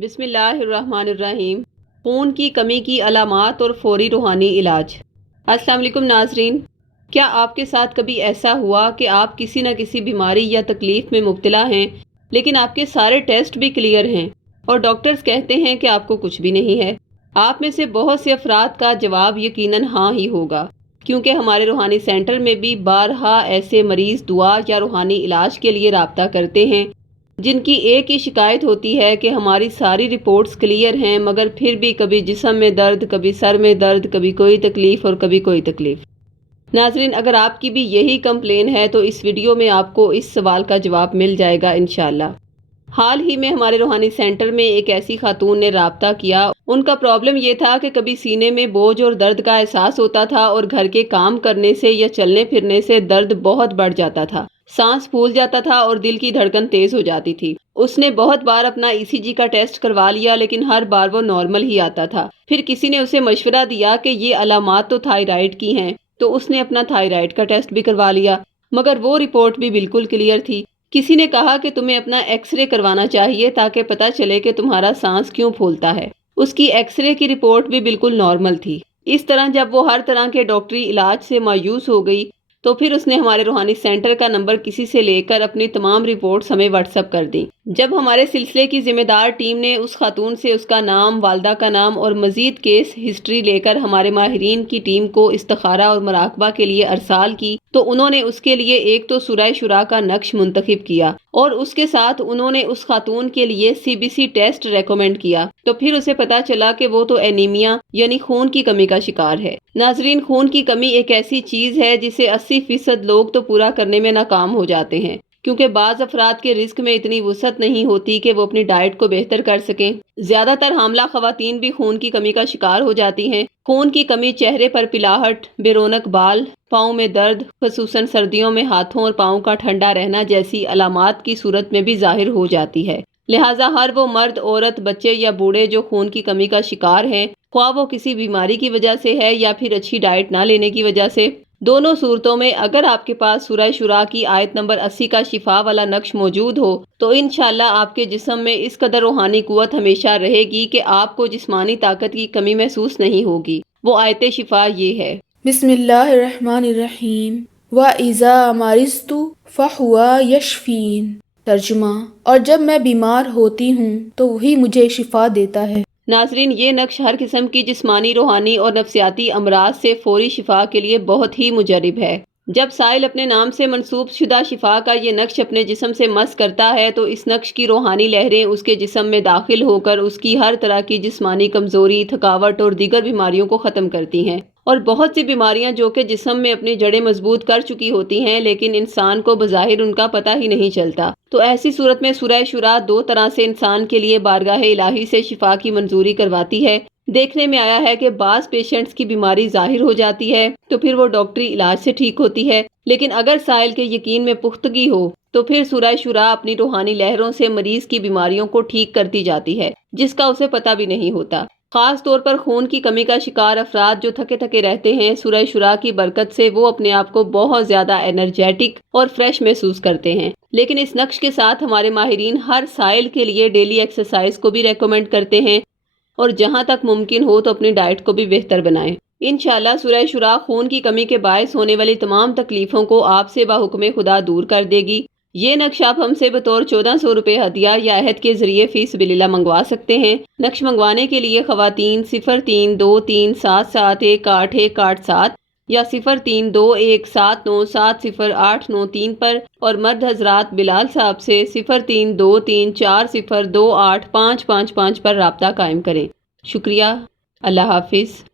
بسم اللہ الرحمن الرحیم۔ خون کی کمی کی علامات اور فوری روحانی علاج۔ السلام علیکم ناظرین، کیا آپ کے ساتھ کبھی ایسا ہوا کہ آپ کسی نہ کسی بیماری یا تکلیف میں مبتلا ہیں لیکن آپ کے سارے ٹیسٹ بھی کلیئر ہیں اور ڈاکٹرز کہتے ہیں کہ آپ کو کچھ بھی نہیں ہے؟ آپ میں سے بہت سے افراد کا جواب یقیناً ہاں ہی ہوگا، کیونکہ ہمارے روحانی سینٹر میں بھی بارہا ایسے مریض دعا یا روحانی علاج کے لیے رابطہ کرتے ہیں جن کی ایک ہی شکایت ہوتی ہے کہ ہماری ساری رپورٹس کلیئر ہیں مگر پھر بھی کبھی جسم میں درد، کبھی سر میں درد، کبھی کوئی تکلیف اور کبھی کوئی تکلیف۔ ناظرین، اگر آپ کی بھی یہی کمپلین ہے تو اس ویڈیو میں آپ کو اس سوال کا جواب مل جائے گا انشاءاللہ۔ حال ہی میں ہمارے روحانی سینٹر میں ایک ایسی خاتون نے رابطہ کیا۔ ان کا پرابلم یہ تھا کہ کبھی سینے میں بوجھ اور درد کا احساس ہوتا تھا اور گھر کے کام کرنے سے یا چلنے پھرنے سے درد بہت بڑھ جاتا تھا، سانس پھول جاتا تھا اور دل کی دھڑکن تیز ہو جاتی تھی۔ اس نے بہت بار اپنا ECG کا ٹیسٹ کروا لیا لیکن ہر بار وہ نارمل ہی آتا تھا۔ پھر کسی نے اسے مشورہ دیا کہ یہ علامات تو تھائرائیڈ کی ہیں، تو اس نے اپنا تھائرائیڈ کا ٹیسٹ بھی کروا لیا مگر وہ رپورٹ بھی بالکل کلیئر تھی۔ کسی نے کہا کہ تمہیں اپنا ایکس رے کروانا چاہیے تاکہ پتہ چلے کہ تمہارا سانس کیوں پھولتا ہے۔ اس کی ایکس رے کی رپورٹ بھی بالکل نارمل تھی۔ اس طرح جب وہ ہر طرح کے ڈاکٹری علاج سے مایوس ہو گئی تو پھر اس نے ہمارے روحانی سینٹر کا نمبر کسی سے لے کر اپنی تمام رپورٹس ہمیں واٹس ایپ کر دیں۔ جب ہمارے سلسلے کی ذمہ دار ٹیم نے اس خاتون سے اس کا نام، والدہ کا نام اور مزید کیس ہسٹری لے کر ہمارے ماہرین کی ٹیم کو استخارہ اور مراقبہ کے لیے ارسال کی تو انہوں نے اس کے لیے ایک تو سورہ شورا کا نقش منتخب کیا اور اس کے ساتھ انہوں نے اس خاتون کے لیے CBC ٹیسٹ ریکمینڈ کیا تو پھر اسے پتا چلا کہ وہ تو اینیمیا یعنی خون کی کمی کا شکار ہے۔ ناظرین، خون کی کمی ایک ایسی چیز ہے جسے 80% لوگ تو پورا کرنے میں ناکام ہو جاتے ہیں، کیونکہ بعض افراد کے رزق میں اتنی وسعت نہیں ہوتی کہ وہ اپنی ڈائٹ کو بہتر کر سکیں۔ زیادہ تر حاملہ خواتین بھی خون کی کمی کا شکار ہو جاتی ہیں۔ خون کی کمی چہرے پر پلاہٹ، بے رونق بال، پاؤں میں درد، خصوصاً سردیوں میں ہاتھوں اور پاؤں کا ٹھنڈا رہنا جیسی علامات کی صورت میں بھی ظاہر ہو جاتی ہے۔ لہٰذا ہر وہ مرد، عورت، بچے یا بوڑھے جو خون کی کمی کا شکار ہیں، خواہ وہ کسی بیماری کی وجہ سے ہے یا پھر اچھی ڈائٹ نہ لینے کی وجہ سے، دونوں صورتوں میں اگر آپ کے پاس سورہ شورا کی آیت نمبر 80 کا شفا والا نقش موجود ہو تو انشاءاللہ آپ کے جسم میں اس قدر روحانی قوت ہمیشہ رہے گی کہ آپ کو جسمانی طاقت کی کمی محسوس نہیں ہوگی۔ وہ آیت شفا یہ ہے: بسم اللہ الرحمن الرحیم وَإِذَا مَرِضْتُ فَهُوَ يَشْفِينِ۔ ترجمہ: اور جب میں بیمار ہوتی ہوں تو وہی مجھے شفا دیتا ہے۔ ناظرین، یہ نقش ہر قسم کی جسمانی، روحانی اور نفسیاتی امراض سے فوری شفا کے لیے بہت ہی مجرب ہے۔ جب سائل اپنے نام سے منسوب شدہ شفا کا یہ نقش اپنے جسم سے مس کرتا ہے تو اس نقش کی روحانی لہریں اس کے جسم میں داخل ہو کر اس کی ہر طرح کی جسمانی کمزوری، تھکاوٹ اور دیگر بیماریوں کو ختم کرتی ہیں، اور بہت سی بیماریاں جو کہ جسم میں اپنی جڑیں مضبوط کر چکی ہوتی ہیں لیکن انسان کو بظاہر ان کا پتہ ہی نہیں چلتا، تو ایسی صورت میں سورہ شورا دو طرح سے انسان کے لیے بارگاہ الہی سے شفا کی منظوری کرواتی ہے۔ دیکھنے میں آیا ہے کہ بعض پیشنٹس کی بیماری ظاہر ہو جاتی ہے تو پھر وہ ڈاکٹری علاج سے ٹھیک ہوتی ہے، لیکن اگر سائل کے یقین میں پختگی ہو تو پھر سورہ شورا اپنی روحانی لہروں سے مریض کی بیماریوں کو ٹھیک کرتی جاتی ہے جس کا اسے پتہ بھی نہیں ہوتا۔ خاص طور پر خون کی کمی کا شکار افراد جو تھکے تھکے رہتے ہیں، سورہ شورا کی برکت سے وہ اپنے آپ کو بہت زیادہ انرجیٹک اور فریش محسوس کرتے ہیں۔ لیکن اس نقش کے ساتھ ہمارے ماہرین ہر سائل کے لیے ڈیلی ایکسرسائز کو بھی ریکمینڈ کرتے ہیں اور جہاں تک ممکن ہو تو اپنی ڈائٹ کو بھی بہتر بنائیں۔ انشاءاللہ سورہ شورا خون کی کمی کے باعث ہونے والی تمام تکلیفوں کو آپ سے بحکم خدا دور کر دے گی۔ یہ نقش آپ ہم سے بطور 1400 روپے ہدیہ یا عہد کے ذریعے فی سبیل اللہ منگوا سکتے ہیں۔ نقش منگوانے کے لیے خواتین 0323771887 یا 0321797083 پر اور مرد حضرات بلال صاحب سے 0323402855 پر رابطہ قائم کریں۔ شکریہ۔ اللہ حافظ۔